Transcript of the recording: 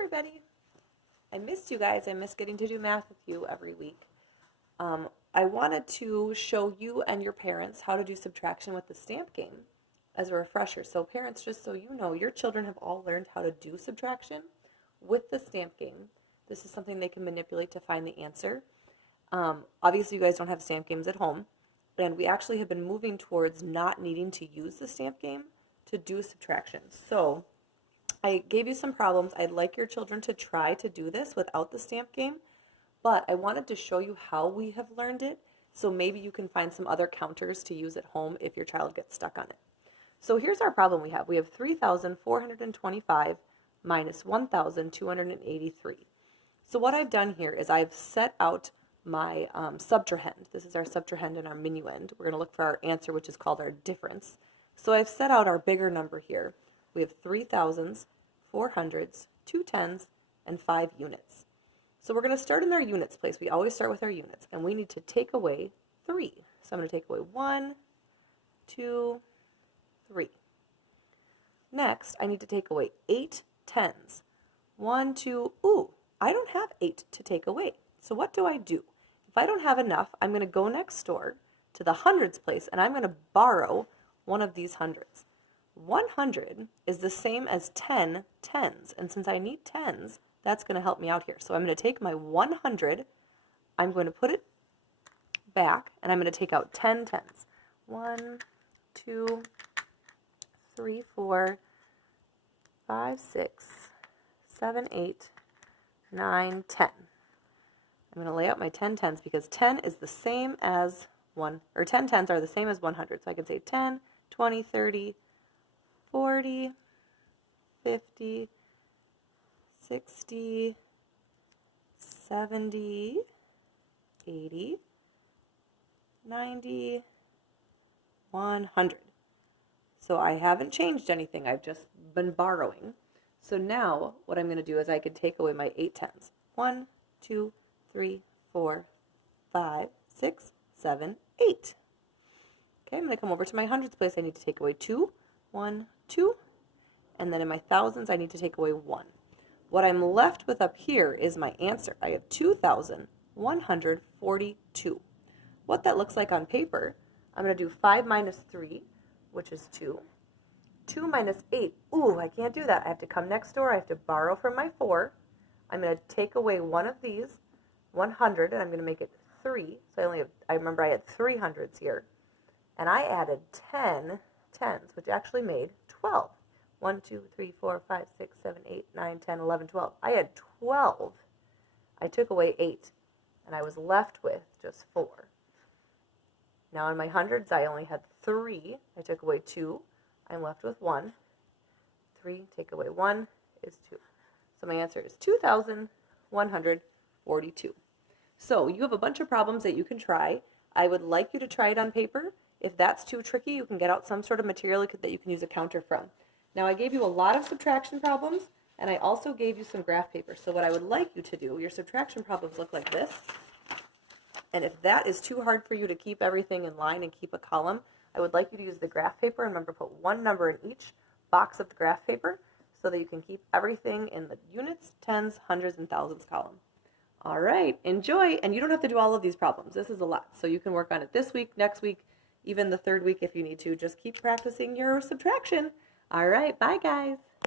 everybody. I missed you guys. I miss getting to do math with you every week. I wanted to show you and your parents how to do subtraction with the stamp game as a refresher. So parents, just so you know, your children have all learned how to do subtraction with the stamp game. This is something they can manipulate to find the answer. Obviously, you guys don't have stamp games at home, and we actually have been moving towards not needing to use the stamp game to do subtraction. So I gave you some problems. I'd like your children to try to do this without the stamp game, but I wanted to show you how we have learned it, so maybe you can find some other counters to use at home if your child gets stuck on it. So here's our problem we have. We have 3,425 minus 1,283. So what I've done here is I've set out my subtrahend. This is our subtrahend and our minuend. We're going to look for our answer, which is called our difference. So I've set out our bigger number here. We have 3 thousands, 4 hundreds, 2 tens, and 5 units. So we're going to start in our units place. We always start with our units, and we need to take away 3. So I'm going to take away 1, 2, 3. Next, I need to take away 8 tens. 1, 2, ooh, I don't have 8 to take away. So what do I do? If I don't have enough, I'm going to go next door to the hundreds place, and I'm going to borrow one of these hundreds. 100 is the same as 10 tens, and since I need tens, that's going to help me out here. So I'm going to take my 100, I'm going to put it back, and I'm going to take out 10 tens. 1, 2, 3, 4, 5, 6, 7, 8, 9, 10. I'm going to lay out my 10 tens because 10 is the same as 10 tens are the same as 100. So I can say 10, 20, 30, 40, 50, 60, 70, 80, 90, 100. So I haven't changed anything. I've just been borrowing. So now what I'm going to do is I could take away my 8 tens. 1, 2, 3, 4, 5, 6, 7, 8. Okay, I'm going to come over to my hundreds place. I need to take away 2, 1, 2, and then in my thousands I need to take away 1. What I'm left with up here is my answer. I have 2,142. What that looks like on paper, I'm going to do 5 minus 3, which is 2. 2 minus 8, ooh, I can't do that. I have to come next door. I have to borrow from my 4. I'm going to take away one of these, 100, and I'm going to make it 3. So I remember I had 3 hundreds here. And I added 10 tens, which actually made 12. 1, 2, 3, 4, 5, 6, 7, 8, 9, 10, 11, 12. I had 12. I took away 8, and I was left with just 4. Now in my hundreds, I only had 3. I took away 2. I'm left with 1. 3, take away 1 is 2. So my answer is 2,142. So you have a bunch of problems that you can try. I would like you to try it on paper. If that's too tricky, you can get out some sort of material that you can use a counter from. Now I gave you a lot of subtraction problems, and I also gave you some graph paper. So what I would like you to do, your subtraction problems look like this. And if that is too hard for you to keep everything in line and keep a column, I would like you to use the graph paper. And remember, put one number in each box of the graph paper so that you can keep everything in the units, tens, hundreds, and thousands column. All right, enjoy. And you don't have to do all of these problems. This is a lot. So you can work on it this week, next week, even the third week if you need to. Just keep practicing your subtraction. All right, bye guys.